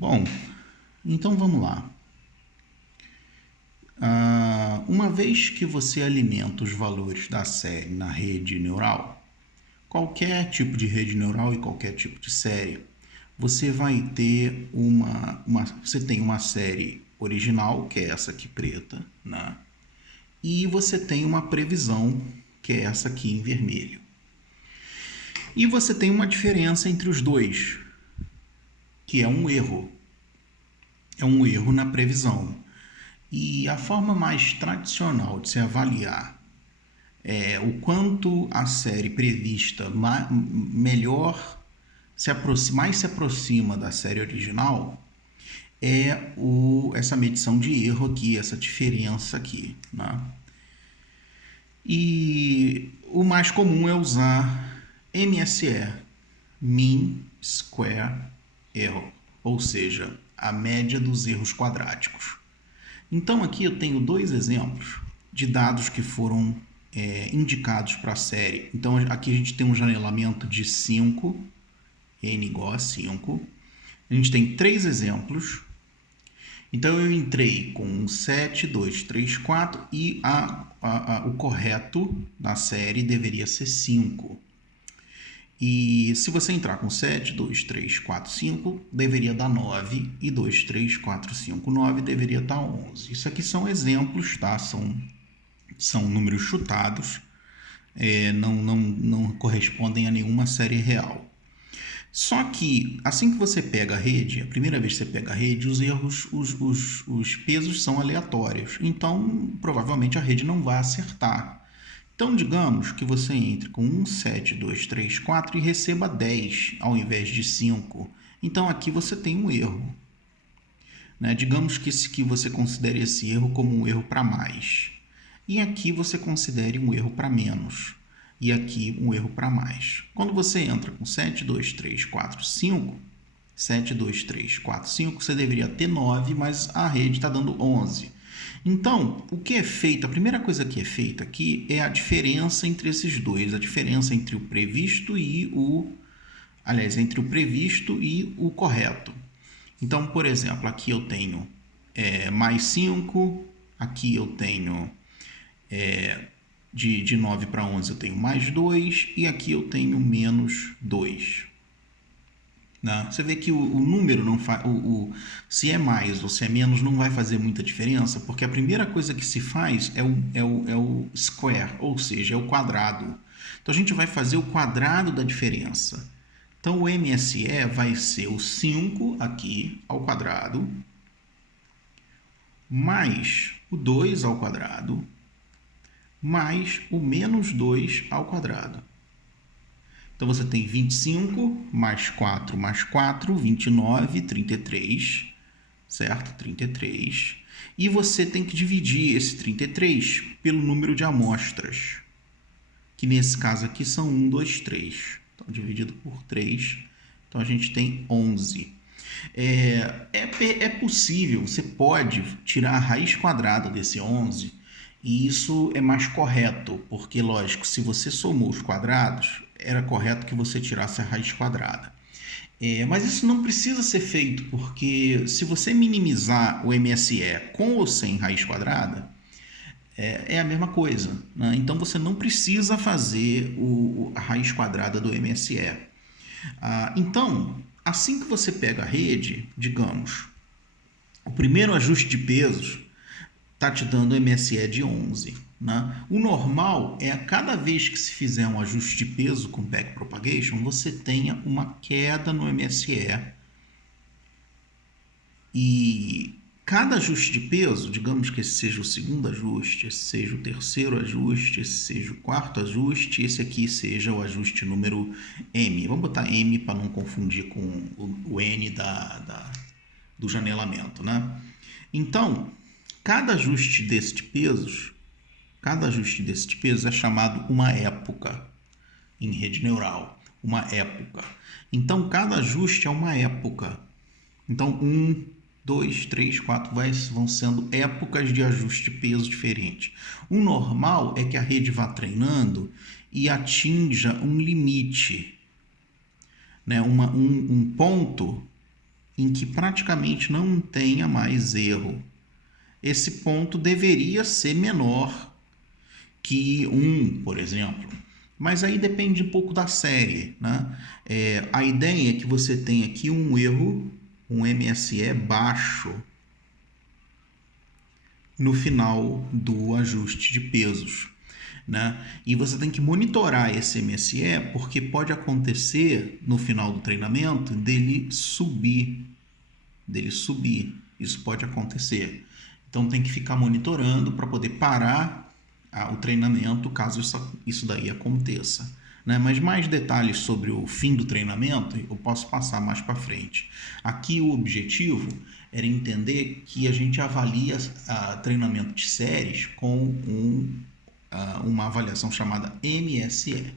Bom, então vamos lá. Uma vez que você alimenta os valores da série na rede neural, qualquer tipo de rede neural e qualquer tipo de série, você vai ter você tem uma série original, que é essa aqui preta, né? E você tem uma previsão, que é essa aqui em vermelho. E você tem uma diferença entre os dois, que é um erro. É um erro na previsão. E a forma mais tradicional de se avaliar o quanto a série prevista melhor mais se aproxima da série original é essa medição de erro aqui, essa diferença aqui, né? E o mais comum é usar MSE, Mean Square Error, ou seja, a média dos erros quadráticos. Então aqui eu tenho dois exemplos de dados que foram indicados para a série. Então aqui a gente tem um janelamento de 5, n igual a 5. A gente tem três exemplos. Então eu entrei com 7, 2, 3, 4 e o correto da série deveria ser 5. E se você entrar com 7, 2, 3, 4, 5, deveria dar 9. E 2, 3, 4, 5, 9 deveria dar 11. Isso aqui são exemplos, tá? São números chutados, não correspondem a nenhuma série real. Só que assim que você pega a rede, a primeira vez que você pega a rede, os erros, os pesos são aleatórios. Então, provavelmente a rede não vai acertar. Então, digamos que você entre com 1, 7, 2, 3, 4 e receba 10 ao invés de 5. Então, aqui você tem um erro. Né? Digamos que você considere esse erro como um erro para mais. E aqui você considere um erro para menos. E aqui um erro para mais. Quando você entra com 7, 2, 3, 4, 5, 7, 2, 3, 4, 5, você deveria ter 9, mas a rede está dando 11. Então, o que é feito, a primeira coisa que é feita aqui é a diferença entre esses dois, a diferença entre o previsto e entre o previsto e o correto. Então, por exemplo, aqui eu tenho mais 5, aqui eu tenho de 9 para 11 eu tenho mais 2 e aqui eu tenho menos 2. Né? Você vê que o número não faz. Se é mais ou se é menos não vai fazer muita diferença, porque a primeira coisa que se faz é o square, ou seja, é o quadrado. Então a gente vai fazer o quadrado da diferença. Então o MSE vai ser o 5 aqui ao quadrado, mais o 2 ao quadrado, mais o menos 2 ao quadrado. Então, você tem 25 mais 4 mais 4, 29, 33, certo? 33. E você tem que dividir esse 33 pelo número de amostras, que nesse caso aqui são 1, 2, 3. Então, dividido por 3, então a gente tem 11. É possível, você pode tirar a raiz quadrada desse 11, e isso é mais correto, porque, lógico, se você somou os quadrados, era correto que você tirasse a raiz quadrada. Mas isso não precisa ser feito, porque se você minimizar o MSE com ou sem raiz quadrada, é a mesma coisa. Né? Então, você não precisa fazer a raiz quadrada do MSE. Então, assim que você pega a rede, digamos, o primeiro ajuste de pesos está te dando MSE de 11. Né? O normal é a cada vez que se fizer um ajuste de peso com backpropagation, você tenha uma queda no MSE. E cada ajuste de peso, digamos que esse seja o segundo ajuste, esse seja o terceiro ajuste, esse seja o quarto ajuste, esse aqui seja o ajuste número M. Vamos botar M para não confundir com o N do janelamento. Né? Então, cada ajuste deste peso é chamado uma época em rede neural, uma época. Então, cada ajuste é uma época. Então, 1, 2, 3, 4 vão sendo épocas de ajuste de peso diferentes. O normal é que a rede vá treinando e atinja um limite, né? um ponto em que praticamente não tenha mais erro. Esse ponto deveria ser menor que 1, por exemplo. Mas aí depende um pouco da série, né? A ideia é que você tenha aqui um erro, um MSE baixo, no final do ajuste de pesos, né? E você tem que monitorar esse MSE, porque pode acontecer no final do treinamento dele subir. Isso pode acontecer. Então tem que ficar monitorando para poder parar o treinamento caso isso daí aconteça. Né? Mas mais detalhes sobre o fim do treinamento eu posso passar mais para frente. Aqui o objetivo era entender que a gente avalia treinamento de séries com uma avaliação chamada MSE.